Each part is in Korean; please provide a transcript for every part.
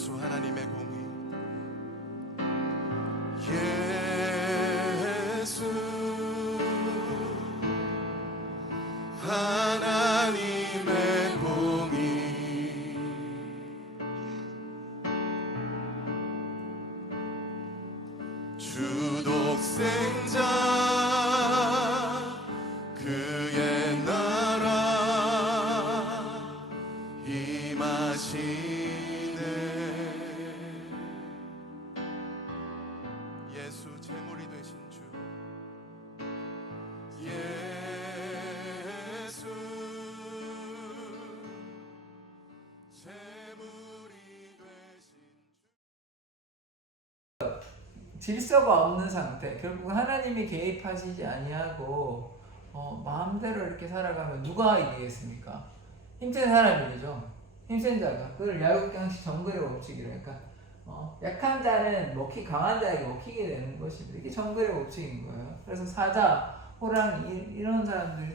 예수 하나님의 공의. 예수 하나님의 공의. 주 독생자 그의 나라 임하시네. 예수 제물이 되신 주. 예수 제물이 되신 질서가 없는 상태, 결국 하나님이 개입하시지 아니하고 마음대로 이렇게 살아가면 누가 이기겠습니까? 힘센 사람이죠. 힘센 자가. 그걸 야곱강식 정글의 법칙이라. 그러니까 약한 자는 강한 자에게 먹히게 되는 것입니다. 이게 정글의 법칙인 거예요. 그래서 사자, 호랑이 이런 사람들이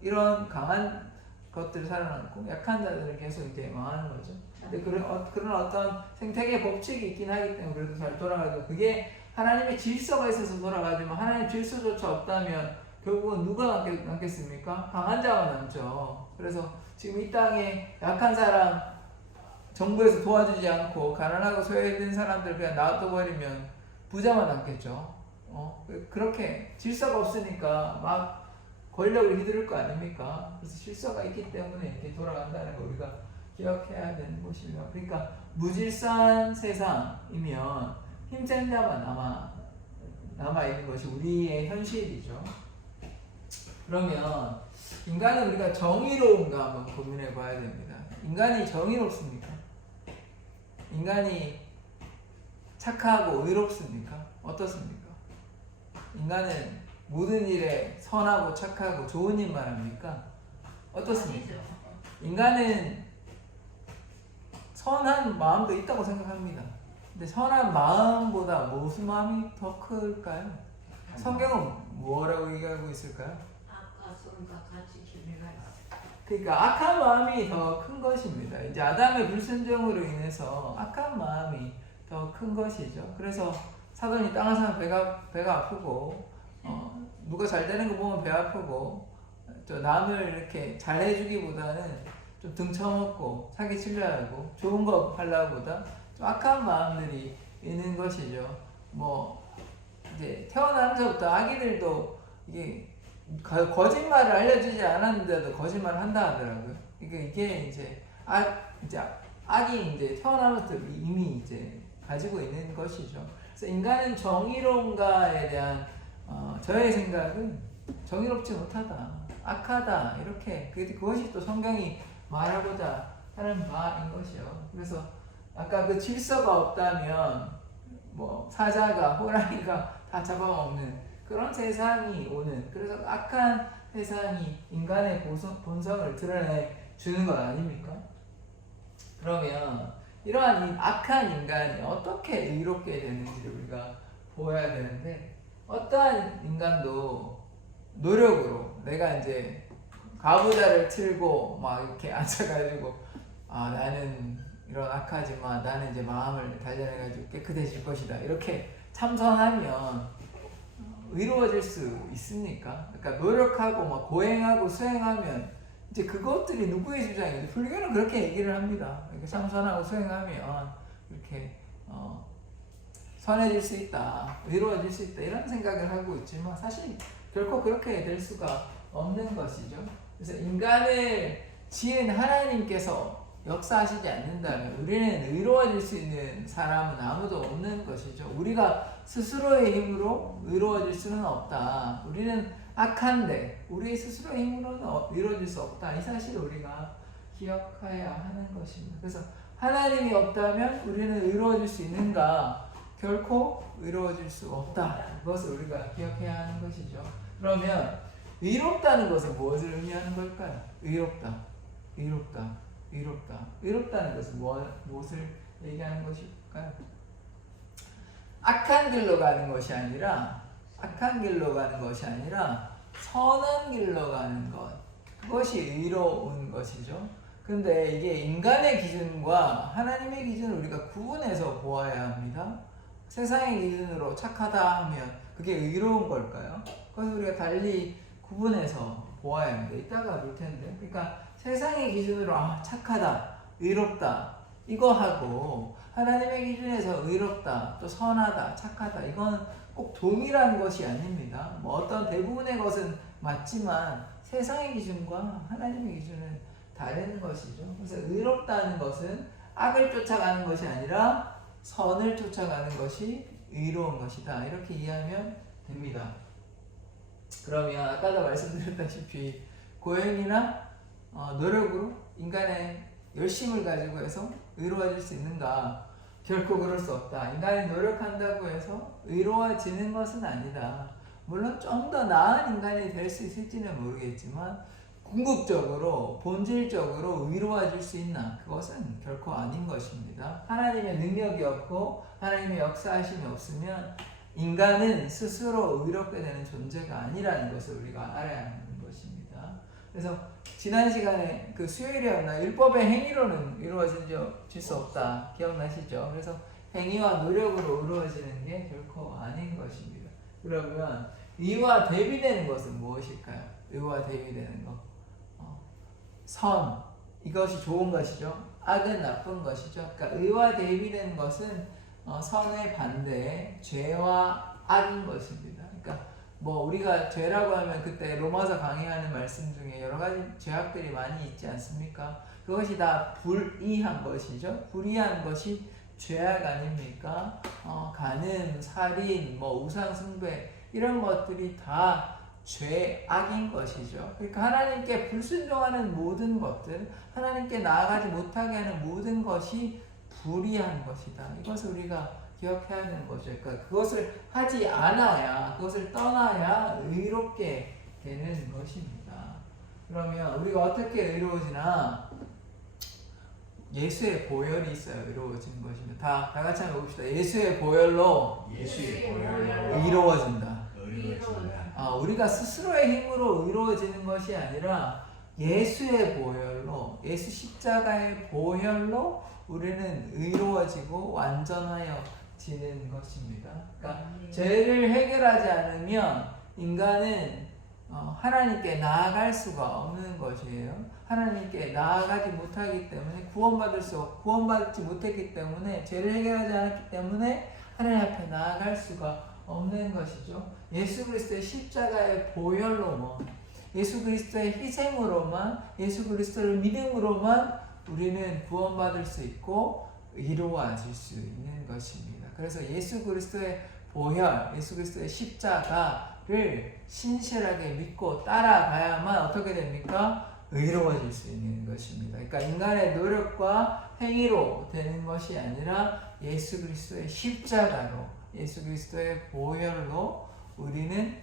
이런 강한 것들을 살아남고 약한 자들을 계속 이제 망하는 거죠. 근데 그런 어떤 생태계 법칙이 있긴 하기 때문에 그래도 잘 돌아가죠. 그게 하나님의 질서가 있어서 돌아가지만 하나님의 질서조차 없다면 결국은 누가 남겠습니까? 강한 자가 남죠. 그래서 지금 이 땅에 약한 사람 정부에서 도와주지 않고 가난하고 소외된 사람들 그냥 놔둬버리면 부자만 남겠죠. 그렇게 질서가 없으니까 막 권력을 휘두를 거 아닙니까? 그래서 질서가 있기 때문에 이렇게 돌아간다는 걸 우리가 기억해야 되는 것입니다. 그러니까 무질서한 세상이면 힘센 자만 남아있는 것이 우리의 현실이죠. 그러면 인간은 우리가 정의로운가 한번 고민해 봐야 됩니다. 인간이 정의롭습니까? 인간이 착하고 의롭습니까? 어떻습니까? 인간은 모든 일에 선하고 착하고 좋은 일만 합니까? 어떻습니까? 인간은 선한 마음도 있다고 생각합니다. 근데 선한 마음보다 무슨 마음이 더 클까요? 성경은 뭐라고 얘기하고 있을까요? 악과 같이 기회가 있어. 그러니까 악한 마음이 더 큰 것입니다. 이제 아담의 불순종으로 인해서 악한 마음이 더 큰 것이죠. 그래서 사돈이 땅에서 배가 아프고 누가 잘 되는 거 보면 배 아프고 또 남을 이렇게 잘 해주기보다는 좀 등쳐먹고 사기치려 하고 좋은 거 하려고 보다 좀 악한 마음들이 있는 것이죠. 이제 태어나면서부터 아기들도 이게 거짓말을 알려주지 않았는데도 거짓말을 한다 하더라고요. 이게 이제 악이 이제 태어나면서 이미 이제 가지고 있는 것이죠. 그래서 인간은 정의로운가에 대한 저의 생각은 정의롭지 못하다, 악하다 이렇게 그것이 또 성경이 말하고자 하는 바인 것이요. 그래서 아까 그 질서가 없다면 사자가 호랑이가 다 잡아먹는 그런 세상이 오는, 그래서 악한 세상이 인간의 본성을 드러내 주는 것 아닙니까? 그러면 이러한 악한 인간이 어떻게 의롭게 되는지를 우리가 보아야 되는데, 어떠한 인간도 노력으로 내가 이제 가부좌를 틀고 막 이렇게 앉아가지고 나는 이런 악하지만 나는 이제 마음을 단련해가지고 깨끗해질 것이다 이렇게 참선하면 의로워질 수 있습니까? 그러니까 노력하고 막 고행하고 수행하면 이제 그것들이 누구의 주장인지 불교는 그렇게 얘기를 합니다. 이렇게 참선하고 수행하면 이렇게 선해질 수 있다, 의로워질 수 있다 이런 생각을 하고 있지만 사실 결코 그렇게 될 수가 없는 것이죠. 그래서 인간을 지은 하나님께서 역사하시지 않는다면 우리는 의로워질 수 있는 사람은 아무도 없는 것이죠. 우리가 스스로의 힘으로 의로워질 수는 없다. 우리는 악한데 우리 스스로의 힘으로는 의로워질 수 없다. 이 사실을 우리가 기억해야 하는 것입니다. 그래서 하나님이 없다면 우리는 의로워질 수 있는가? 결코 의로워질 수 없다. 그것을 우리가 기억해야 하는 것이죠. 그러면 의롭다는 것은 무엇을 의미하는 걸까요? 의롭다는 것은 무엇을 얘기하는 것일까요? 악한 길로 가는 것이 아니라 선한 길로 가는 것, 그것이 의로운 것이죠. 근데 이게 인간의 기준과 하나님의 기준을 우리가 구분해서 보아야 합니다. 세상의 기준으로 착하다 하면 그게 의로운 걸까요? 그래서 우리가 달리 구분해서 보아야 합니다. 이따가 볼 텐데. 그러니까 세상의 기준으로 착하다, 의롭다 이거 하고 하나님의 기준에서 의롭다, 또 선하다, 착하다 이건 꼭 동일한 것이 아닙니다. 뭐 어떤 대부분의 것은 맞지만 세상의 기준과 하나님의 기준은 다른 것이죠. 그래서 의롭다는 것은 악을 쫓아가는 것이 아니라 선을 쫓아가는 것이 의로운 것이다. 이렇게 이해하면 됩니다. 그러면 아까도 말씀드렸다시피 고행이나 노력으로 인간의 열심을 가지고 해서 의로워질 수 있는가? 결코 그럴 수 없다. 인간이 노력한다고 해서 의로워지는 것은 아니다. 물론 좀 더 나은 인간이 될 수 있을지는 모르겠지만 궁극적으로 본질적으로 의로워질 수 있나? 그것은 결코 아닌 것입니다. 하나님의 능력이 없고 하나님의 역사하심이 없으면 인간은 스스로 의롭게 되는 존재가 아니라는 것을 우리가 알아야 하는 것입니다. 그래서 지난 시간에 그 수요일이었나 율법의 행위로는 의로워질 수 없다 기억나시죠? 그래서 행위와 노력으로 의로워지는 게 결코 아닌 것입니다. 그러면 의와 대비되는 것은 무엇일까요? 의와 대비되는 것 선, 이것이 좋은 것이죠. 악은 나쁜 것이죠. 그러니까 의와 대비되는 것은 선의 반대에 죄와 악인 것입니다. 그러니까 뭐 우리가 죄라고 하면 그때 로마서 강의하는 말씀 중에 여러 가지 죄악들이 많이 있지 않습니까? 그것이 다 불의한 것이죠. 불의한 것이 죄악 아닙니까? 간음, 살인, 뭐 우상 숭배 이런 것들이 다 죄악인 것이죠. 그러니까 하나님께 불순종하는 모든 것들, 하나님께 나아가지 못하게 하는 모든 것이 불의한 것이다. 이것을 우리가 기억해야 하는 거죠. 그러니까 그것을 하지 않아야, 그것을 떠나야 의롭게 되는 것입니다. 그러면 우리가 어떻게 의로워지나? 예수의 보혈이 있어야 의로워지는 것입니다. 다 같이 한번 봅시다. 예수의 보혈로 의로워진다. 우리가 스스로의 힘으로 의로워지는 것이 아니라 예수의 보혈로, 예수 십자가의 보혈로 우리는 의로워지고 완전하여지는 것입니다. 그러니까 죄를 해결하지 않으면 인간은 하나님께 나아갈 수가 없는 것이에요. 하나님께 나아가지 못하기 때문에 구원받지 못했기 때문에 죄를 해결하지 않았기 때문에 하나님 앞에 나아갈 수가 없는 것이죠. 예수 그리스도의 십자가의 보혈로만, 예수 그리스도의 희생으로만, 예수 그리스도를 믿음으로만 우리는 구원받을 수 있고 의로워질 수 있는 것입니다. 그래서 예수 그리스도의 보혈, 예수 그리스도의 십자가를 신실하게 믿고 따라가야만 어떻게 됩니까? 의로워질 수 있는 것입니다. 그러니까 인간의 노력과 행위로 되는 것이 아니라 예수 그리스도의 십자가로, 예수 그리스도의 보혈로 우리는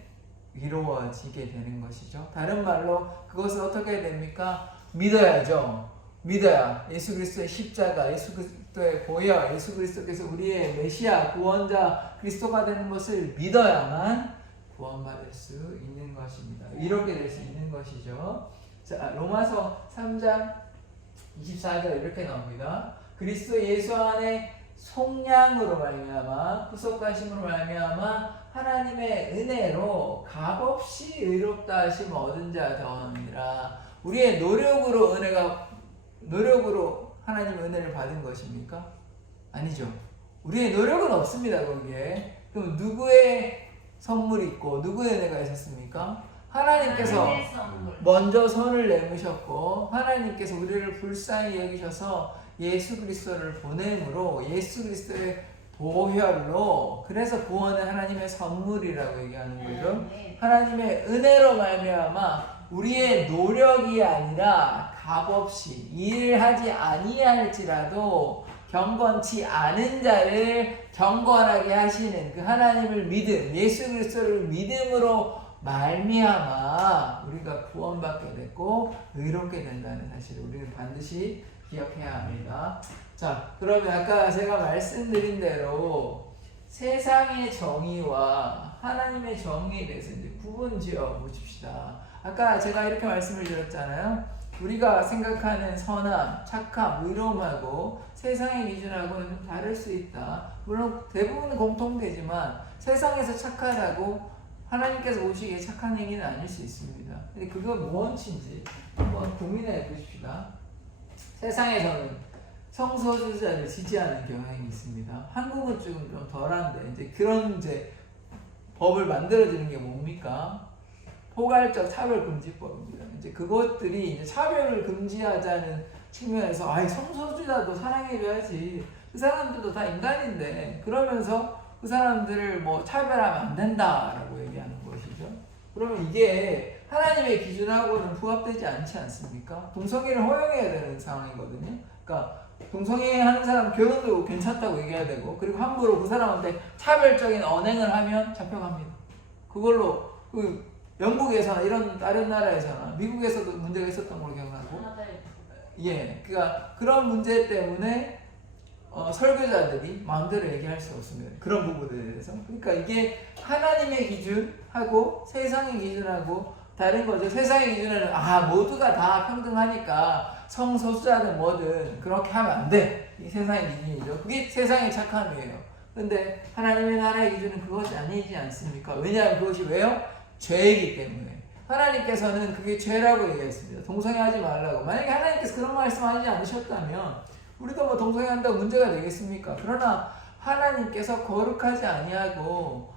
의로워지게 되는 것이죠. 다른 말로 그것을 어떻게 됩니까? 믿어야죠. 믿어야 예수 그리스도의 십자가, 예수 그리스도의 보혈, 예수 그리스도께서 우리의 메시아, 구원자 그리스도가 되는 것을 믿어야만 구원받을 수 있는 것입니다. 이렇게 될 수 있는 것이죠. 자, 로마서 3장 24절 이렇게 나옵니다. 그리스도 예수 안에 속량으로 말미암아 구속하심으로 말미암아 하나님의 은혜로 값없이 의롭다 하심 얻은 자 더하니라. 우리의 노력으로 하나님의 은혜를 받은 것입니까? 아니죠. 우리의 노력은 없습니다. 거기에. 그럼 누구의 선물이 있고 누구의 은혜가 있었습니까? 하나님께서 먼저 선을 내미셨고 하나님께서 우리를 불쌍히 여기셔서 예수 그리스도를 보냄으로 예수 그리스도의 보혈로, 그래서 구원은 하나님의 선물이라고 얘기하는 거죠. 하나님의 은혜로 말미암아 우리의 노력이 아니라 값없이 일하지 아니할지라도 경건치 않은 자를 경건하게 하시는 그 하나님을 믿음, 예수 그리스도를 믿음으로 말미암아 우리가 구원받게 됐고 의롭게 된다는 사실을 우리는 반드시 기억해야 합니다. 자, 그러면 아까 제가 말씀드린 대로 세상의 정의와 하나님의 정의에 대해서 이제 구분 지어 보십시다. 아까 제가 이렇게 말씀을 드렸잖아요. 우리가 생각하는 선함, 착함, 의로움하고 세상의 기준하고는 좀 다를 수 있다. 물론 대부분은 공통되지만 세상에서 착하다고 하나님께서 보시기에 착한 행위는 아닐 수 있습니다. 근데 그거 무엇인지 한번 고민해 보십시다. 세상에서는 성소수자를 지지하는 경향이 있습니다. 한국은 좀 덜한데 이제 그런 법을 만들어지는 게 뭡니까? 포괄적 차별금지법입니다. 이제 그것들이 이제 차별을 금지하자는 측면에서 성소수자도 사랑해줘야지. 그 사람들도 다 인간인데 그러면서 그 사람들을 뭐 차별하면 안 된다라고 얘기하는 것이죠. 그러면 이게 하나님의 기준하고는 부합되지 않지 않습니까? 동성애를 허용해야 되는 상황이거든요. 그러니까 동성애 하는 사람 결혼도 괜찮다고 얘기해야 되고 그리고 함부로 그 사람한테 차별적인 언행을 하면 잡혀갑니다. 그걸로 영국에서나 이런 다른 나라에서나 미국에서도 문제가 있었던 걸로 기억나고 그러니까 그런 문제 때문에 설교자들이 마음대로 얘기할 수 없습니다. 그런 부분에 대해서. 그러니까 이게 하나님의 기준하고 세상의 기준하고 다른 거죠. 세상의 기준에는 모두가 다 평등하니까 성소수자든 뭐든 그렇게 하면 안 돼. 이 세상의 기준이죠. 그게 세상의 착함이에요. 근데 하나님의 나라의 기준은 그것이 아니지 않습니까? 왜냐하면 그것이 왜요? 죄이기 때문에. 하나님께서는 그게 죄라고 얘기했습니다. 동성애하지 말라고. 만약에 하나님께서 그런 말씀하지 않으셨다면 우리도 뭐 동성애한다고 문제가 되겠습니까? 그러나 하나님께서 거룩하지 아니하고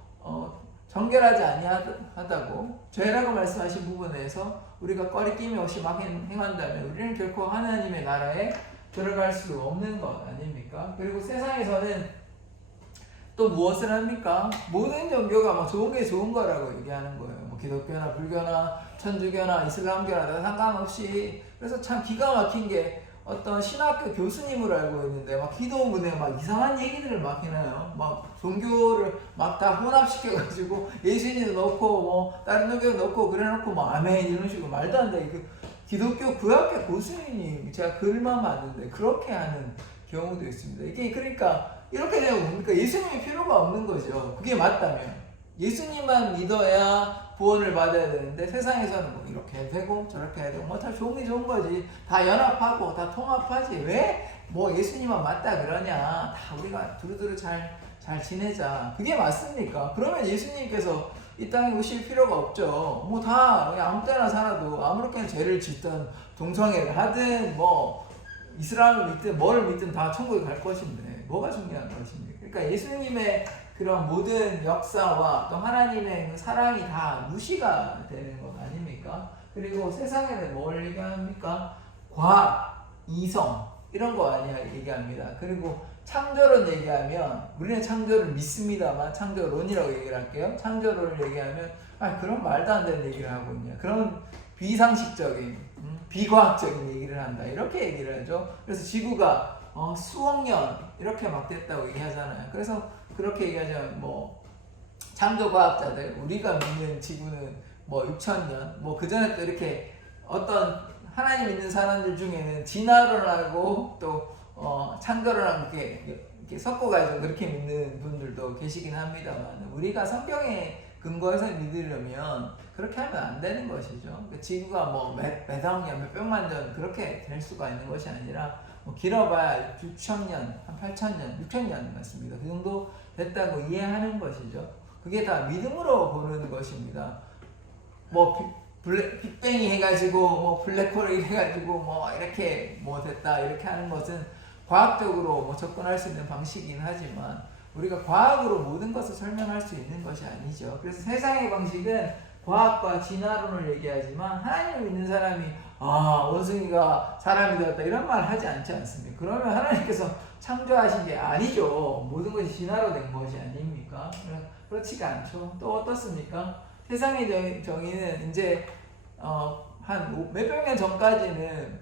정결하지 아니하다고 죄라고 말씀하신 부분에서 우리가 꺼리낌이 없이 막 행한다면 우리는 결코 하나님의 나라에 들어갈 수 없는 것 아닙니까? 그리고 세상에서는 또 무엇을 합니까? 모든 종교가 뭐 좋은 게 좋은 거라고 얘기하는 거예요. 뭐 기독교나 불교나 천주교나 이슬람교나 다 상관없이. 그래서 참 기가 막힌 게 어떤 신학교 교수님을 알고 있는데 막 기도문에 막 이상한 얘기들을 막 해놔요. 막 종교를 막 다 혼합시켜가지고 예수님도 넣고 뭐 다른 종교도 넣고 그래놓고 막 아멘 이런 식으로 말도 안 돼. 기독교 구약교 교수님이 제가 글만 봤는데 그렇게 하는 경우도 있습니다. 이게 그러니까 이렇게 되면 뭡니까? 예수님이 필요가 없는 거죠. 그게 맞다면 예수님만 믿어야 구원을 받아야 되는데 세상에서는 뭐 이렇게 해도 되고 저렇게 해도 뭐 다 좋은 게 좋은 거지. 다 연합하고 다 통합하지. 왜 뭐 예수님만 맞다 그러냐. 다 우리가 두루두루 잘 지내자. 그게 맞습니까? 그러면 예수님께서 이 땅에 오실 필요가 없죠. 뭐 다 아무 때나 살아도 아무렇게나 죄를 짓든 동성애를 하든 뭐 이슬람을 믿든 뭐를 믿든 다 천국에 갈 것인데 뭐가 중요한 것입니까? 그러니까 예수님의 그런 모든 역사와 또 하나님의 사랑이 다 무시가 되는 것 아닙니까? 그리고 세상에는 뭘 얘기합니까? 과학, 이성 이런 거 아니야 얘기합니다. 그리고 창조론 얘기하면 우리는 창조를 믿습니다만 창조론이라고 얘기를 할게요. 창조론을 얘기하면 그런 말도 안 되는 얘기를 하고 있냐. 그런 비상식적인 비과학적인 얘기를 한다. 이렇게 얘기를 하죠. 그래서 지구가 수억 년 이렇게 막 됐다고 얘기하잖아요. 그래서 그렇게 얘기하자면 뭐 창조과학자들 우리가 믿는 지구는 뭐 6,000년 뭐 그전에 또 이렇게 어떤 하나님 믿는 사람들 중에는 진화론하고 또 창조론하고 이렇게 섞어가지고 그렇게 믿는 분들도 계시긴 합니다만 우리가 성경에 근거해서 믿으려면 그렇게 하면 안 되는 것이죠. 그러니까 지구가 뭐 몇억 년, 몇백만 년 그렇게 될 수가 있는 것이 아니라 뭐 길어봐야 6,000년, 한 8,000년, 6,000년 같습니다. 그 정도 됐다고 이해하는 것이죠. 그게 다 믿음으로 보는 것입니다. 뭐 빅뱅이 해가지고 뭐 블랙홀이 해가지고 뭐 이렇게 뭐 됐다 이렇게 하는 것은 과학적으로 뭐 접근할 수 있는 방식이긴 하지만 우리가 과학으로 모든 것을 설명할 수 있는 것이 아니죠. 그래서 세상의 방식은 과학과 진화론을 얘기하지만 하나님을 믿는 사람이 원숭이가 사람이 되었다 이런 말 하지 않지 않습니까? 그러면 하나님께서 창조하신 게 아니죠. 모든 것이 진화로 된 것이 아닙니까? 그렇지가 않죠. 또 어떻습니까? 세상의 정의는 이제 한 몇백 년 전까지는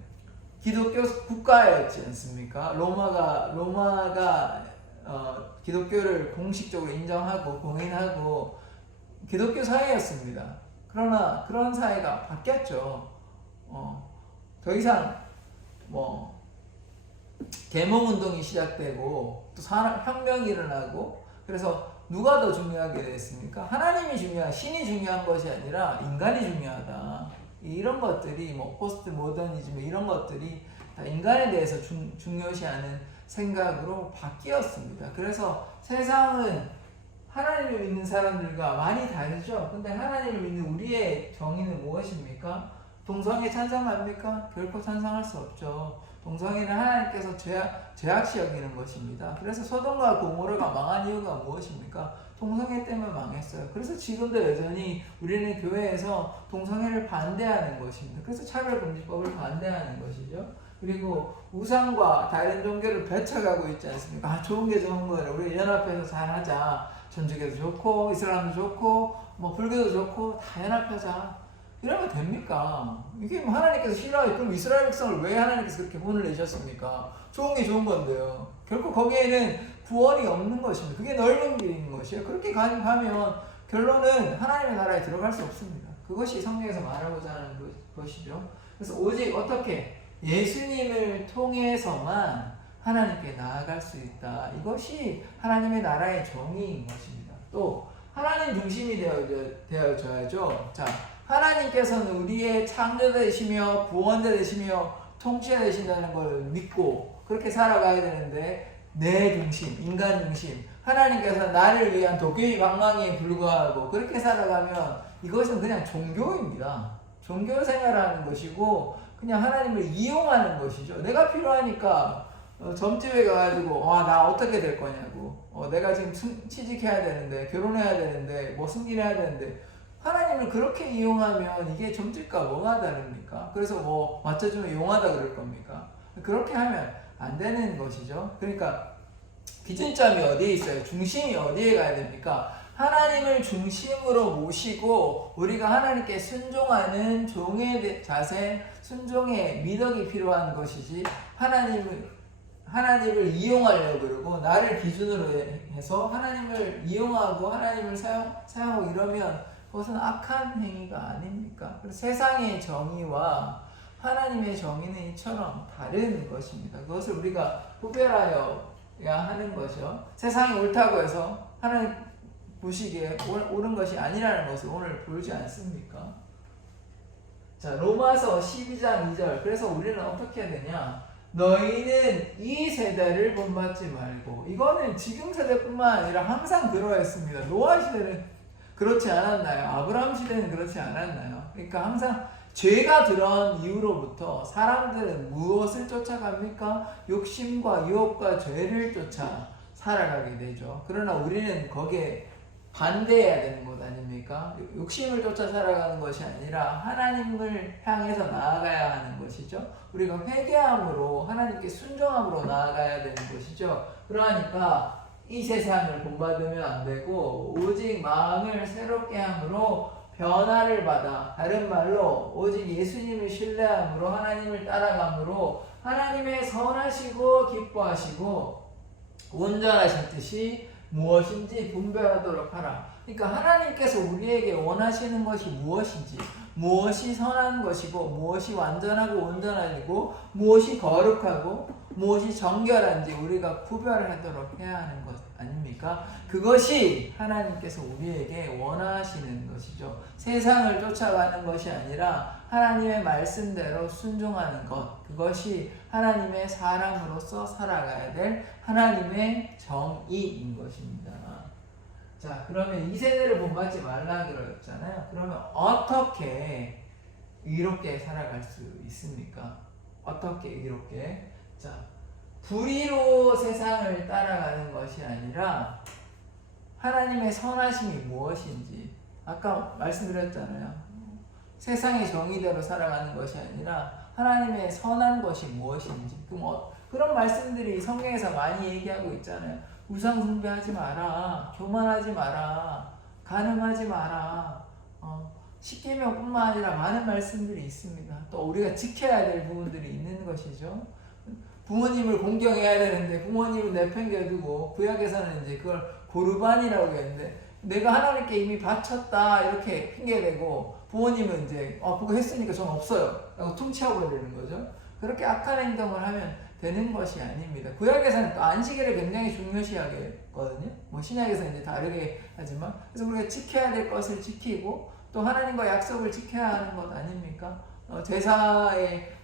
기독교 국가였지 않습니까? 로마가 기독교를 공식적으로 인정하고 공인하고 기독교 사회였습니다. 그러나 그런 사회가 바뀌었죠. 더 이상 뭐 계몽운동이 시작되고 또 혁명이 일어나고 그래서 누가 더 중요하게 됐습니까? 하나님이 신이 중요한 것이 아니라 인간이 중요하다. 이런 것들이 뭐 포스트 모더니즘 이런 것들이 다 인간에 대해서 중요시하는 생각으로 바뀌었습니다. 그래서 세상은 하나님을 믿는 사람들과 많이 다르죠. 근데 하나님을 믿는 우리의 정의는 무엇입니까? 동성애 찬성합니까? 결코 찬성할 수 없죠. 동성애는 하나님께서 죄악시 여기는 것입니다. 그래서 소돔과 고모라가 망한 이유가 무엇입니까? 동성애 때문에 망했어요. 그래서 지금도 여전히 우리는 교회에서 동성애를 반대하는 것입니다. 그래서 차별금지법을 반대하는 것이죠. 그리고 우상과 다른 종교를 배척하고 있지 않습니까? 아, 좋은 게 좋은 거예요. 우리 연합해서 잘하자. 천주교도 좋고 이슬람도 좋고 뭐 불교도 좋고 다 연합하자. 이러면 됩니까? 이게 뭐 하나님께서 싫어요. 그럼 이스라엘 백성을 왜 하나님께서 그렇게 혼을 내셨습니까? 좋은 게 좋은 건데요. 결국 거기에는 구원이 없는 것입니다. 그게 넓은 길인 것이에요. 그렇게 가면 결론은 하나님의 나라에 들어갈 수 없습니다. 그것이 성경에서 말하고자 하는 것이죠. 그래서 오직 어떻게 예수님을 통해서만 하나님께 나아갈 수 있다. 이것이 하나님의 나라의 정의인 것입니다. 또 하나님 중심이 되어져야죠. 자, 하나님께서는 우리의 창조자 되시며 구원자 되시며 통치자 되신다는 걸 믿고 그렇게 살아가야 되는데 내 중심, 인간 중심, 하나님께서 나를 위한 도교의 방망이에 불과하고 그렇게 살아가면 이것은 그냥 종교입니다. 종교 생활하는 것이고 그냥 하나님을 이용하는 것이죠. 내가 필요하니까 점집에 가가지고 나 어떻게 될 거냐고 내가 지금 취직해야 되는데 결혼해야 되는데 뭐 승진해야 되는데 하나님을 그렇게 이용하면 이게 점집과 뭐가 다릅니까? 그래서 뭐 맞춰주면 용하다 그럴 겁니까? 그렇게 하면 안 되는 것이죠. 그러니까 기준점이 어디에 있어요? 중심이 어디에 가야 됩니까? 하나님을 중심으로 모시고 우리가 하나님께 순종하는 종의 자세, 순종의 미덕이 필요한 것이지 하나님을 이용하려고 그러고 나를 기준으로 해서 하나님을 이용하고 하나님을 사용하고 이러면 그것은 악한 행위가 아닙니까? 그래서 세상의 정의와 하나님의 정의는 이처럼 다른 것입니다. 그것을 우리가 구별하여야 하는 것이요. 세상이 옳다고 해서 하나님 보시기에 옳은 것이 아니라는 것을 오늘 보여주지 않습니까? 자, 로마서 12장 2절. 그래서 우리는 어떻게 해야 되냐? 너희는 이 세대를 본받지 말고. 이거는 지금 세대뿐만 아니라 항상 들어야 했습니다. 노아 시대는 그렇지 않았나요? 아브라함 시대는 그렇지 않았나요? 그러니까 항상 죄가 들어온 이후로부터 사람들은 무엇을 쫓아갑니까? 욕심과 유혹과 죄를 쫓아 살아가게 되죠. 그러나 우리는 거기에 반대해야 되는 것 아닙니까? 욕심을 쫓아 살아가는 것이 아니라 하나님을 향해서 나아가야 하는 것이죠. 우리가 회개함으로 하나님께 순종함으로 나아가야 되는 것이죠. 그러니까 이 세상을 본받으면 안 되고 오직 마음을 새롭게 함으로 변화를 받아, 다른 말로 오직 예수님을 신뢰함으로 하나님을 따라감으로 하나님의 선하시고 기뻐하시고 온전하신 뜻이 무엇인지 분별하도록 하라. 그러니까 하나님께서 우리에게 원하시는 것이 무엇인지, 무엇이 선한 것이고 무엇이 완전하고 온전하고 무엇이 거룩하고 무엇이 정결한지 우리가 구별하도록 해야 하는 것 아닙니까? 그것이 하나님께서 우리에게 원하시는 것이죠. 세상을 쫓아가는 것이 아니라 하나님의 말씀대로 순종하는 것, 그것이 하나님의 사람으로서 살아가야 될 하나님의 정의인 것입니다. 자, 그러면 이 세대를 본받지 말라 그랬잖아요. 그러면 어떻게 의롭게 살아갈 수 있습니까? 어떻게 의롭게? 자, 불의로 세상을 따라가는 것이 아니라 하나님의 선하심이 무엇인지 아까 말씀드렸잖아요. 세상의 정의대로 살아가는 것이 아니라 하나님의 선한 것이 무엇인지. 그런 말씀들이 성경에서 많이 얘기하고 있잖아요. 우상 숭배하지 마라, 교만하지 마라, 간음하지 마라. 십계명뿐만 아니라 많은 말씀들이 있습니다. 또 우리가 지켜야 될 부분들이 있는 것이죠. 부모님을 공경해야 되는데 부모님을 내팽겨두고 구약에서는 이제 그걸 고르반이라고 했는데 내가 하나님께 이미 바쳤다 이렇게 핑계대고 부모님은 이제 그거 했으니까 전 없어요 라고 퉁치하고 버리는 거죠. 그렇게 악한 행동을 하면 되는 것이 아닙니다. 구약에서는 또 안식일을 굉장히 중요시하게 했거든요. 뭐 신약에서는 이제 다르게 하지만 그래서 우리가 지켜야 될 것을 지키고 또 하나님과 약속을 지켜야 하는 것 아닙니까? 제사의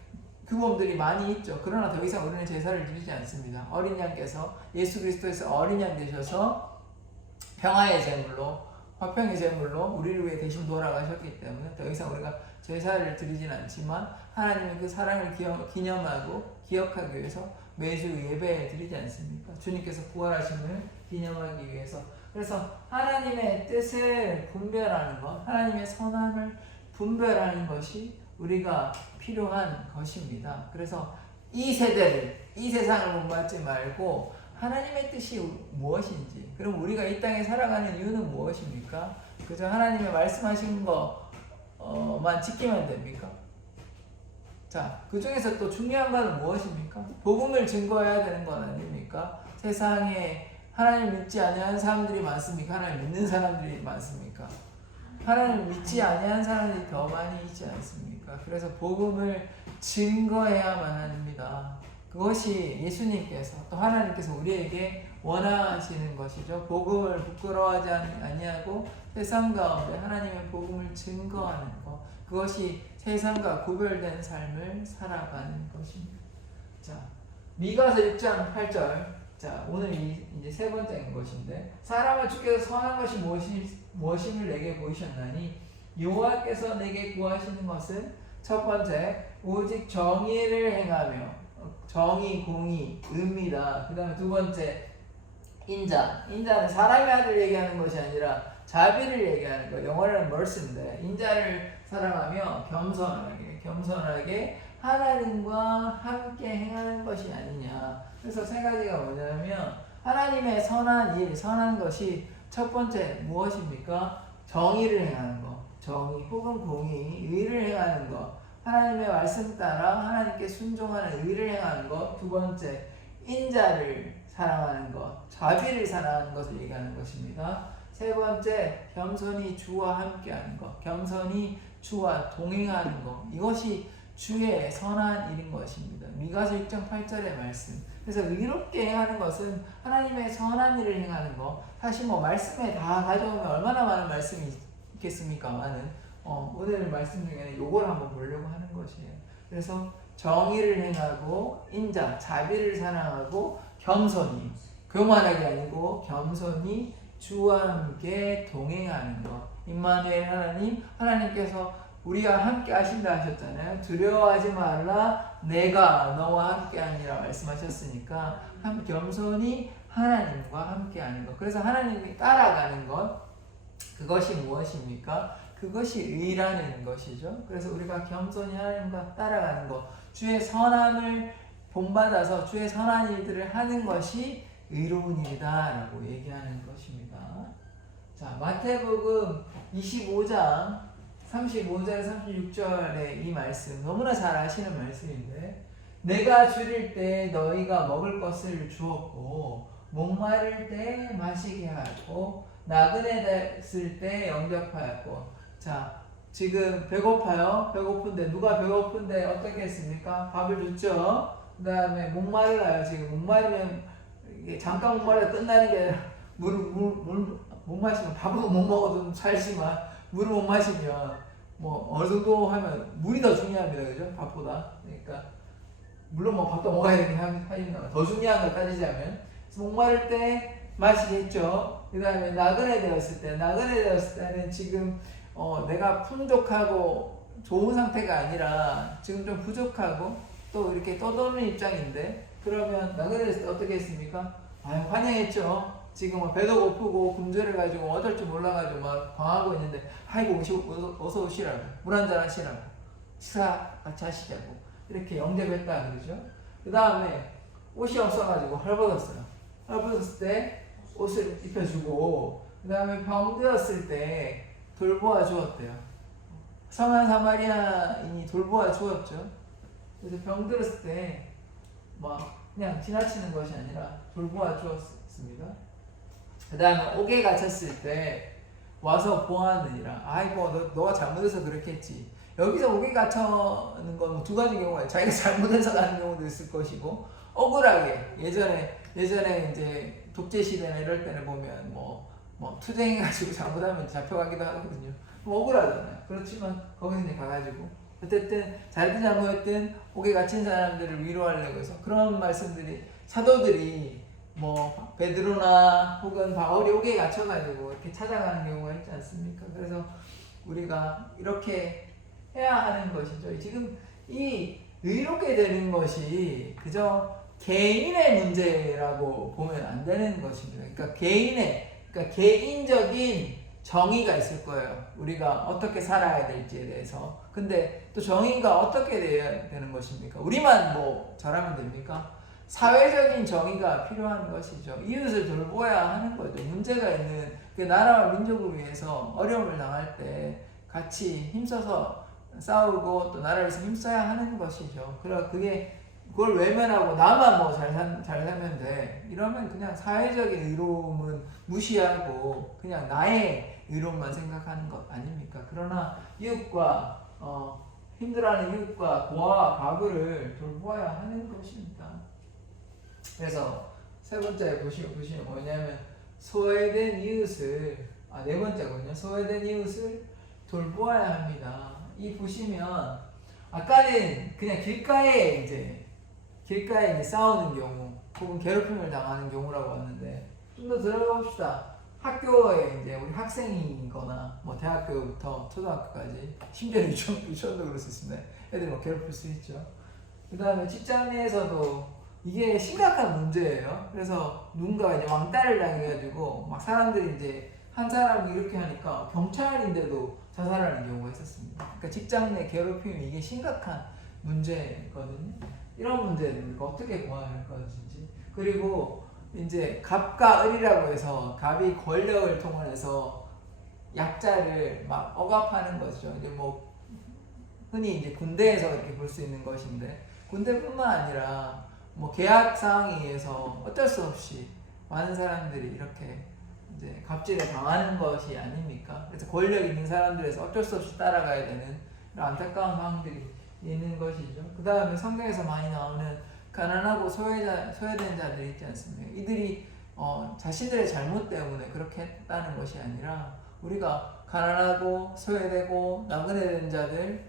규범들이 많이 있죠. 그러나 더 이상 우리는 제사를 드리지 않습니다. 어린 양께서 예수 그리스도에서 어린 양 되셔서 평화의 제물로 화평의 제물로 우리를 위해 대신 돌아가셨기 때문에 더 이상 우리가 제사를 드리진 않지만 하나님의 그 사랑을 기념하고 기억하기 위해서 매주 예배 드리지 않습니까? 주님께서 부활하심을 기념하기 위해서. 그래서 하나님의 뜻을 분별하는 것, 하나님의 선함을 분별하는 것이 우리가 필요한 것입니다. 그래서 이 세대를, 이 세상을 본받지 말고 하나님의 뜻이 무엇인지, 그럼 우리가 이 땅에 살아가는 이유는 무엇입니까? 그저 하나님의 말씀하신 것만 지키면 됩니까? 자, 그 중에서 또 중요한 것은 무엇입니까? 복음을 증거해야 되는 건 아닙니까? 세상에 하나님 믿지 아니하는 사람들이 많습니까? 하나님 믿는 사람들이 많습니까? 하나님 믿지 아니하는 사람들이 더 많이 있지 않습니까? 그래서 복음을 증거해야만 합니다. 그것이 예수님께서 또 하나님께서 우리에게 원하시는 것이죠. 복음을 부끄러워하지 아니하고 세상 가운데 하나님의 복음을 증거하는 것, 그것이 세상과 구별된 삶을 살아가는 것입니다. 자, 미가서 6장 8절. 자, 오늘 이제 세 번째인 것인데, 사람을 주께서 선한 것이 무엇임을 내게 보이셨나니 여호와께서 내게 구하시는 것은 첫 번째 오직 정의를 행하며, 정의, 공의, 의입니다. 그 다음에 두 번째 인자는 사람의 아들 얘기하는 것이 아니라 자비를 얘기하는 거. 영어로는 mercy인데 인자를 사랑하며 겸손하게 하나님과 함께 행하는 것이 아니냐. 그래서 세 가지가 뭐냐면, 하나님의 선한 일, 선한 것이 첫 번째 무엇입니까? 정의를 행하는 것, 정의 혹은 공의, 의를 행하는 것, 하나님의 말씀 따라 하나님께 순종하는 의를 행하는 것. 두 번째, 인자를 사랑하는 것, 자비를 사랑하는 것을 얘기하는 것입니다. 세 번째, 겸손히 주와 함께하는 것, 겸손히 주와 동행하는 것. 이것이 주의 선한 일인 것입니다. 미가서 6장 8절의 말씀. 그래서 의롭게 행하는 것은 하나님의 선한 일을 행하는 것. 사실 뭐 말씀에 다 가져오면 얼마나 많은 말씀이 있겠습니까만은 오늘 말씀 중에는 요걸 한번 보려고 하는 것이에요. 그래서 정의를 행하고 인자, 자비를 사랑하고 겸손히, 교만하게 아니고 겸손히 주와 함께 동행하는 것. 임마누엘 하나님께서 우리와 함께 하신다 하셨잖아요. 두려워하지 말라, 내가 너와 함께 하니라 말씀하셨으니까 겸손히 하나님과 함께 하는 것. 그래서 하나님이 따라가는 것, 그것이 무엇입니까? 그것이 의라는 것이죠. 그래서 우리가 겸손히 하나님과 따라가는 것, 주의 선함을 본받아서 주의 선한 일들을 하는 것이 의로운 일이다 라고 얘기하는 것입니다. 자, 마태복음 25장 35절 36절의 이 말씀 너무나 잘 아시는 말씀인데, 내가 줄일 때 너희가 먹을 것을 주었고 목마를 때 마시게 하였고 나그네 됐을 때 영접하였고. 자, 지금 배고파요. 배고픈데, 누가 배고픈데 어떻게 했습니까? 밥을 줬죠. 그 다음에 목마르나요. 지금 목마르면 이게 잠깐 목마르다 끝나는 게 아니라 물 못 마시면 밥은 못 먹어도 살지만 물을 못 마시면 뭐 어느 정도 하면 물이 더 중요합니다. 그죠? 밥보다. 그러니까 물론 뭐 밥도 먹어야 되긴 하지만 더 중요한 걸 따지자면, 목마를 때 마시게 했죠. 그 다음에 나그네 되었을 때는 지금 내가 풍족하고 좋은 상태가 아니라 지금 좀 부족하고 또 이렇게 떠도는 입장인데, 그러면 나그네 됐을 때 어떻게 했습니까? 환영했죠. 지금 배도 고프고 금절을 가지고 어떨 줄 몰라가지고 막 방하고 있는데, 아이고 어서 오시라고, 물 한잔 하시라고, 식사 같이 하시자고 이렇게 영접했다 그러죠. 그 다음에 옷이 없어가지고 헐벗었어요. 헐벗었을 때 옷을 입혀주고, 그 다음에 병들었을 때 돌보아 주었대요. 성한 사마리아인이 돌보아 주었죠. 그래서 병들었을 때 막 그냥 지나치는 것이 아니라 돌보아 주었습니다. 그 다음에 옥에 갇혔을 때 와서 보았느니라. 아이고 너가 잘못해서 그렇겠지. 여기서 옥에 갇혀는 건 두 가지 경우가, 자기가 잘못해서 가는 경우도 있을 것이고, 억울하게 예전에 이제 독재 시대나 이럴 때는 보면 뭐 투쟁해가지고 잘못하면 잡혀가기도 하거든요. 억울하잖아요. 그렇지만 거기서 이제 가가지고 어쨌든 잘든 잘못든 옥에 갇힌 사람들을 위로하려고 해서 그런 말씀들이 사도들이 뭐 베드로나 혹은 바울이 옥에 갇혀가지고 이렇게 찾아가는 경우가 있지 않습니까? 그래서 우리가 이렇게 해야 하는 것이죠. 지금 이 의롭게 되는 것이 그저 개인의 문제라고 보면 안 되는 것입니다. 그러니까 개인적인 정의가 있을 거예요. 우리가 어떻게 살아야 될지에 대해서. 근데 또 정의가 어떻게 돼야 되는 것입니까? 우리만 뭐 잘하면 됩니까? 사회적인 정의가 필요한 것이죠. 이웃을 돌보아야 하는 거죠. 문제가 있는 그 나라와 민족을 위해서 어려움을 당할 때 같이 힘써서 싸우고 또 나라를 위해서 힘써야 하는 것이죠. 그걸 외면하고 나만 뭐 잘 살면 돼. 이러면 그냥 사회적인 의로움은 무시하고 그냥 나의 의로움만 생각하는 것 아닙니까? 그러나 이웃과 힘들어하는 이웃과 고아와 과부를 돌보아야 하는 것입니다. 그래서 세 번째 보시면 뭐냐면 소외된 이웃을 네 번째군요. 소외된 이웃을 돌보아야 합니다. 이 보시면 아까는 그냥 길가에 이제 싸우는 경우 혹은 괴롭힘을 당하는 경우라고 왔는데 좀 더 들어가 봅시다. 학교에 이제 우리 학생이거나 뭐 대학교부터 초등학교까지 심지어 유치원도 그럴 수 있습니다. 애들 뭐 괴롭힐 수 있죠. 그 다음에 직장 내에서도 이게 심각한 문제예요. 그래서 누군가 이제 왕따를 당해가지고 막 사람들이 이제 한 사람이 이렇게 하니까 경찰인데도 자살하는 경우가 있었습니다. 그러니까 직장 내 괴롭힘이 이게 심각한 문제거든요. 이런 문제를 어떻게 보완할 것인지. 그리고 이제 갑과 을이라고 해서 갑이 권력을 통해서 약자를 막 억압하는 것이죠. 이제 뭐 흔히 이제 군대에서 이렇게 볼 수 있는 것인데 군대뿐만 아니라 뭐 계약 사항에 의해서 어쩔 수 없이 많은 사람들이 이렇게 이제 갑질을 당하는 것이 아닙니까? 그래서 권력 있는 사람들에서 어쩔 수 없이 따라가야 되는 이런 안타까운 상황들이 있는 것이죠. 그 다음에 성경에서 많이 나오는 가난하고 소외된 자들이 있지 않습니까? 이들이 자신들의 잘못 때문에 그렇게 했다는 것이 아니라 우리가 가난하고 소외되고 나그네 된 자들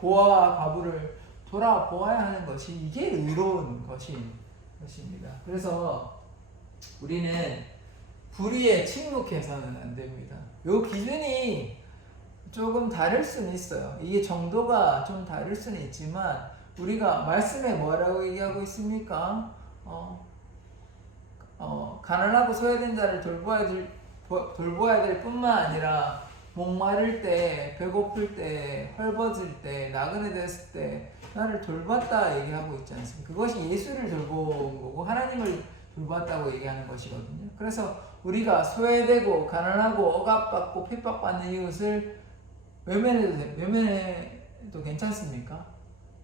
고아와 과부를 돌아보아야 하는 것이 이게 의로운 것입니다. 그래서 우리는 불의에 침묵해서는 안 됩니다. 이 기준이 조금 다를 수는 있어요. 이게 정도가 좀 다를 수는 있지만 우리가 말씀에 뭐라고 얘기하고 있습니까? 가난하고 소외된 자를 돌보아야 될 뿐만 아니라 목마를 때, 배고플 때, 헐벗을 때, 나그네 됐을 때 나를 돌봤다 얘기하고 있지 않습니까? 그것이 예수를 돌본 거고 하나님을 돌봤다고 얘기하는 것이거든요. 그래서 우리가 소외되고 가난하고 억압받고 핍박받는 이웃을 외면해도 괜찮습니까?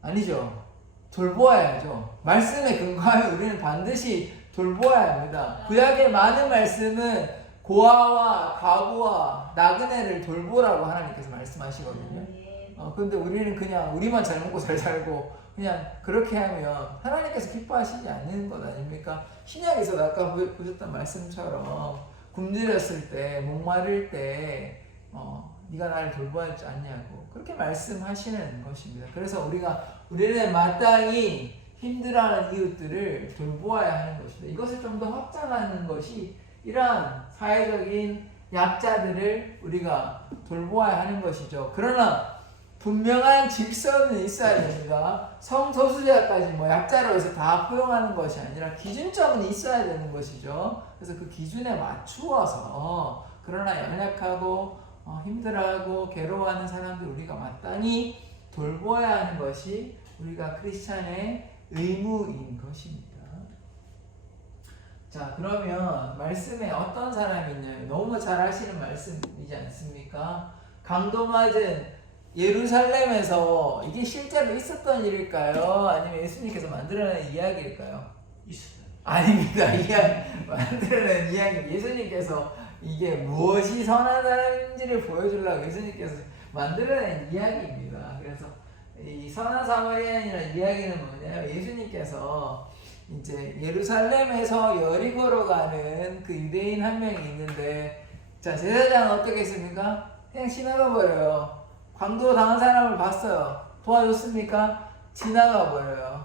아니죠. 돌보아야죠. 말씀에 근거하여 우리는 반드시 돌보아야 합니다. 구약의 많은 말씀은 고아와 과부와 나그네를 돌보라고 하나님께서 말씀하시거든요. 근데 우리는 그냥 우리만 잘 먹고 잘 살고 그냥 그렇게 하면 하나님께서 기뻐하시지 않는 것 아닙니까? 신약에서도 아까 보셨던 말씀처럼 굶주렸을 때, 목마를 때 네가 나를 돌봐야 하지 않냐고 그렇게 말씀하시는 것입니다. 그래서 우리는 마땅히 힘들어하는 이웃들을 돌보아야 하는 것입니다. 이것을 좀 더 확장하는 것이 이러한 사회적인 약자들을 우리가 돌보아야 하는 것이죠. 그러나 분명한 질서는 있어야 됩니다. 성소수자까지 약자로 해서 다 포용하는 것이 아니라 기준점은 있어야 되는 것이죠. 그래서 그 기준에 맞추어서 그러나 연약하고 힘들어하고 괴로워하는 사람들 우리가 마땅히 돌보아야 하는 것이 우리가 크리스찬의 의무인 것입니다. 자, 그러면 말씀에 어떤 사람이 있냐면 너무 잘 아시는 말씀이지 않습니까? 강도 맞은 예루살렘에서 이게 실제로 있었던 일일까요? 아니면 예수님께서 만들어낸 이야기일까요? 있어요. 아닙니다. 만들어낸 이야기. 예수님께서 이게 무엇이 선한 사람인지를 보여주려고 예수님께서 만들어낸 이야기입니다. 그래서 이 선한 사마리아인이라는 이야기는 뭐냐면 예수님께서 이제 예루살렘에서 여리고로 가는 그 유대인 한 명이 있는데 자 제사장은 어떻게 했습니까? 그냥 지나가 버려요. 강도 당한 사람을 봤어요. 도와줬습니까? 지나가 버려요.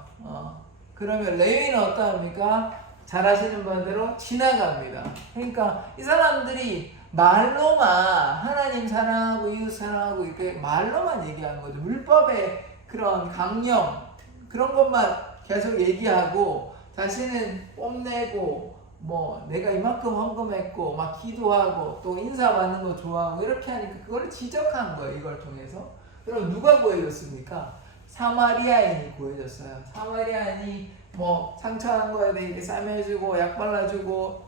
그러면 레위는 어떠합니까? 잘 아시는 분대로 지나갑니다. 그러니까 이 사람들이 말로만 하나님 사랑하고 이웃 사랑하고 이렇게 말로만 얘기하는 거죠. 물법의 그런 강령 그런 것만 계속 얘기하고 자신은 뽐내고 뭐 내가 이만큼 헌금했고 막 기도하고 또 인사받는 거 좋아하고 이렇게 하니까 그거를 지적한 거예요. 이걸 통해서. 그럼 누가 구해줬습니까? 사마리아인이 구해줬어요. 사마리아인이 뭐 상처난 거에 대해 싸매주고 약 발라주고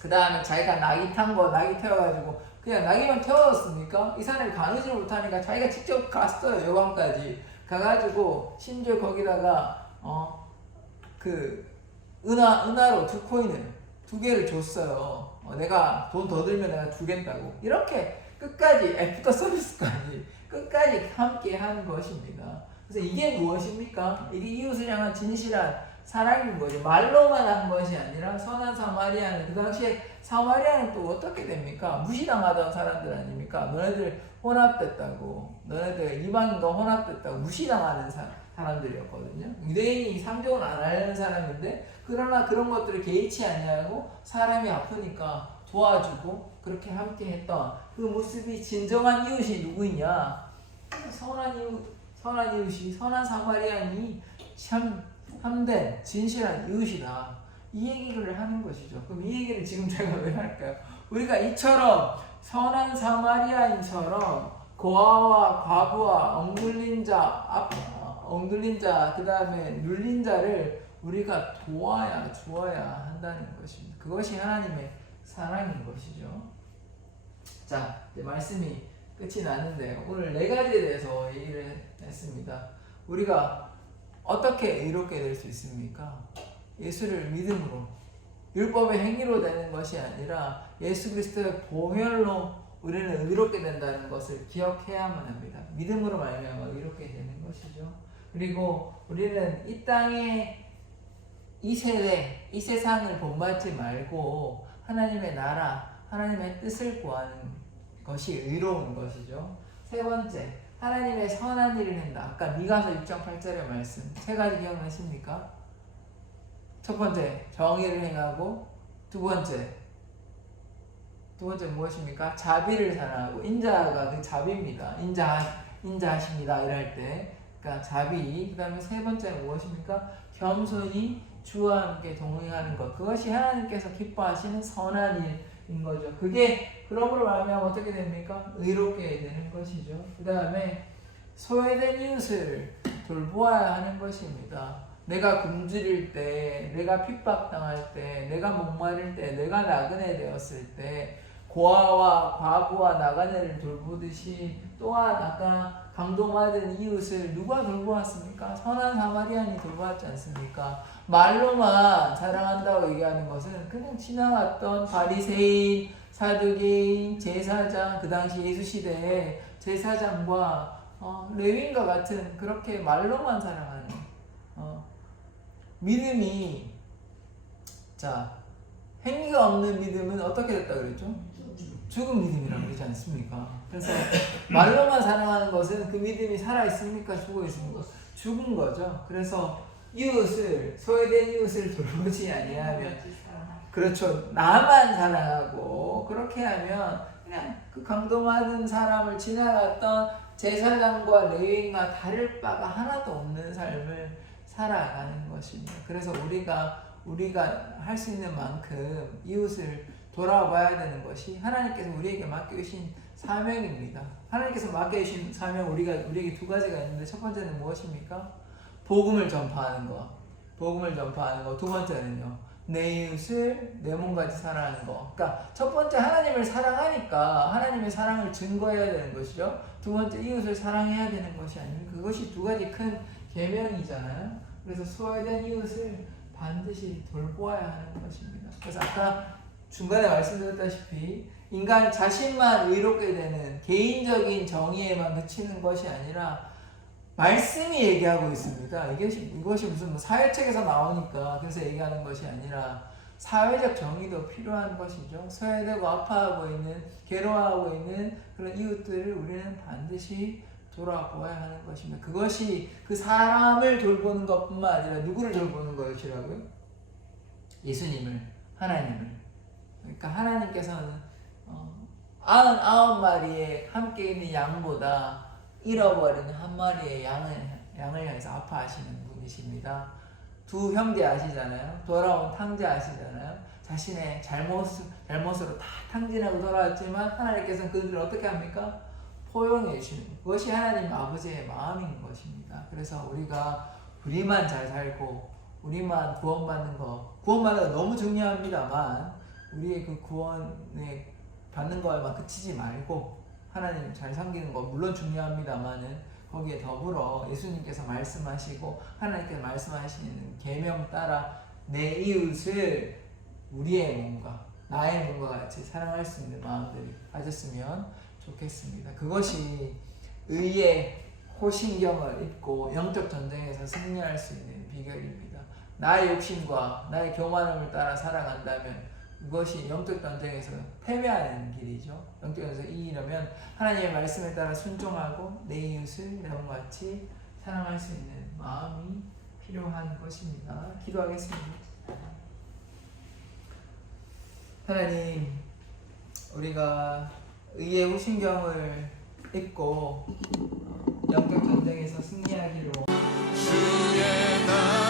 그 다음에 자기가 낙이 탄 거 낙이 태워가지고 그냥 낙이만 태워줬습니까? 이 사람이 가누지 못하니까 자기가 직접 갔어요. 요강까지 가가지고 심지어 거기다가 그 은하로 2코인을 2개를 줬어요. 내가 돈 더 들면 내가 주겠다고. 이렇게 끝까지 애프터 서비스까지 끝까지 함께 한 것입니다. 그래서 이게 무엇입니까? 이게 이웃을 향한 진실한 사랑인 거죠. 말로만 한 것이 아니라 선한 사마리아는 그 당시에 사마리아는 또 어떻게 됩니까? 무시당하던 사람들 아닙니까? 너네들 혼합됐다고, 너네들 이방인과 혼합됐다고 무시당하는 사람들이었거든요. 유대인이 상종을 안 하려는 사람인데 그러나 그런 것들을 개의치 아니하고 사람이 아프니까 도와주고 그렇게 함께 했던 그 모습이 진정한 이웃이 누구이냐? 선한 이웃이 선한 사마리아인이 참된 진실한 이웃이다. 이 얘기를 하는 것이죠. 그럼 이 얘기를 지금 제가 왜 할까요? 우리가 이처럼 선한 사마리아인처럼 고아와 과부와 엉들린 자, 그 다음에 눌린 자를 우리가 도와야 주어야 한다는 것입니다. 그것이 하나님의 사랑인 것이죠. 자, 이제 말씀이 끝이 나는데요. 오늘 4가지에 대해서 얘기를 했습니다. 우리가 어떻게 의롭게 될 수 있습니까? 예수를 믿음으로, 율법의 행위로 되는 것이 아니라 예수 그리스도의 보혈로 우리는 의롭게 된다는 것을 기억해야만 합니다. 믿음으로 말미암아 의롭게 되는 것이죠. 그리고 우리는 이 땅에 이 세대, 이 세상을 본받지 말고 하나님의 나라, 하나님의 뜻을 구하는 것이 의로운 것이죠. 3번째, 하나님의 선한 일을 한다. 아까 미가서 6장 8절의 말씀 3가지 기억나십니까? 첫 번째, 정의를 행하고 두 번째 무엇입니까? 자비를 사랑하고 인자가 그 자비입니다. 인자하십니다. 이럴 때 그러니까 자비. 그 다음에 3번째는 무엇입니까? 겸손히 주와 함께 동행하는 것. 그것이 하나님께서 기뻐하시는 선한 일인 거죠. 그게 그러므로 말하면 어떻게 됩니까? 의롭게 되는 것이죠. 그 다음에 소외된 이웃을 돌보아야 하는 것입니다. 내가 굶주릴 때, 내가 핍박당할 때, 내가 목마를 때, 내가 나그네 되었을 때 고아와 과부와 나그네를 돌보듯이 또한 아까 강도받은 이웃을 누가 돌보았습니까? 선한 사마리아인이 돌보았지 않습니까? 말로만 사랑한다고 얘기하는 것은 그냥 지나갔던 바리새인, 사두개인, 제사장, 그 당시 예수 시대에 제사장과 레위인과 같은 그렇게 말로만 사랑하는 믿음이, 자, 행위가 없는 믿음은 어떻게 됐다 그랬죠? 죽은 믿음이라고 그러지 않습니까? 그래서 말로만 사랑하는 것은 그 믿음이 살아있습니까? 죽어 있습니까? 죽은 거죠. 그래서 이웃을, 소외된 이웃을 돌보지 아니하면, 그렇죠, 나만 사랑하고 그렇게 하면 그냥 그 강도받은 사람을 지나갔던 제사장과 레위인과 다를 바가 하나도 없는 삶을 살아가는 것입니다. 그래서 우리가 할 수 있는 만큼 이웃을 돌아봐야 되는 것이 하나님께서 우리에게 맡겨주신 사명입니다. 하나님께서 맡겨주신 사명 우리에게 2가지가 있는데 첫 번째는 무엇입니까? 복음을 전파하는 것. 두 번째는요, 내 이웃을 내 몸같이 사랑하는 것. 그러니까 첫 번째 하나님을 사랑하니까 하나님의 사랑을 증거해야 되는 것이죠. 두 번째 이웃을 사랑해야 되는 것이 아니면 그것이 2가지 큰 계명이잖아요. 그래서 소외된 이웃을 반드시 돌보아야 하는 것입니다. 그래서 아까 중간에 말씀드렸다시피 인간 자신만 의롭게 되는 개인적인 정의에만 그치는 것이 아니라 말씀이 얘기하고 있습니다. 이것이 무슨 사회책에서 나오니까 그래서 얘기하는 것이 아니라 사회적 정의도 필요한 것이죠. 소외되고 아파하고 있는, 괴로워하고 있는 그런 이웃들을 우리는 반드시 돌아보아야 하는 것입니다. 그것이 그 사람을 돌보는 것뿐만 아니라 누구를 돌보는 것이라고요? 예수님을, 하나님을. 그러니까 하나님께서는 99마리의 함께 있는 양보다 잃어버린 한 마리의 양을 향해서 아파하시는 분이십니다. 두 형제 아시잖아요. 돌아온 탕자 아시잖아요. 자신의 잘못으로 다 탕진하고 돌아왔지만 하나님께서는 그들을 어떻게 합니까? 포용해 주시는 그것이 하나님 아버지의 마음인 것입니다. 그래서 우리만 잘 살고 우리만 구원받는 거 너무 중요합니다만 우리의 그 구원에 받는 거에만 그치지 말고 하나님 잘 섬기는 거 물론 중요합니다만은 거기에 더불어 예수님께서 말씀하시고 하나님께서 말씀하시는 계명 따라 내 이웃을 우리의 몸과 나의 몸과 같이 사랑할 수 있는 마음들이 가졌으면 좋겠습니다. 그것이 의의 호신경을 입고 영적 전쟁에서 승리할 수 있는 비결입니다. 나의 욕심과 나의 교만함을 따라 살아간다면 그것이 영적 전쟁에서 패배하는 길이죠. 영적 전쟁에서 이기려면 하나님의 말씀에 따라 순종하고 내 이웃을 내 몸과 같이 사랑할 수 있는 마음이 필요한 것입니다. 기도하겠습니다. 하나님, 우리가 의의 호신경을 입고 영적 전쟁에서 승리하기로 주의 날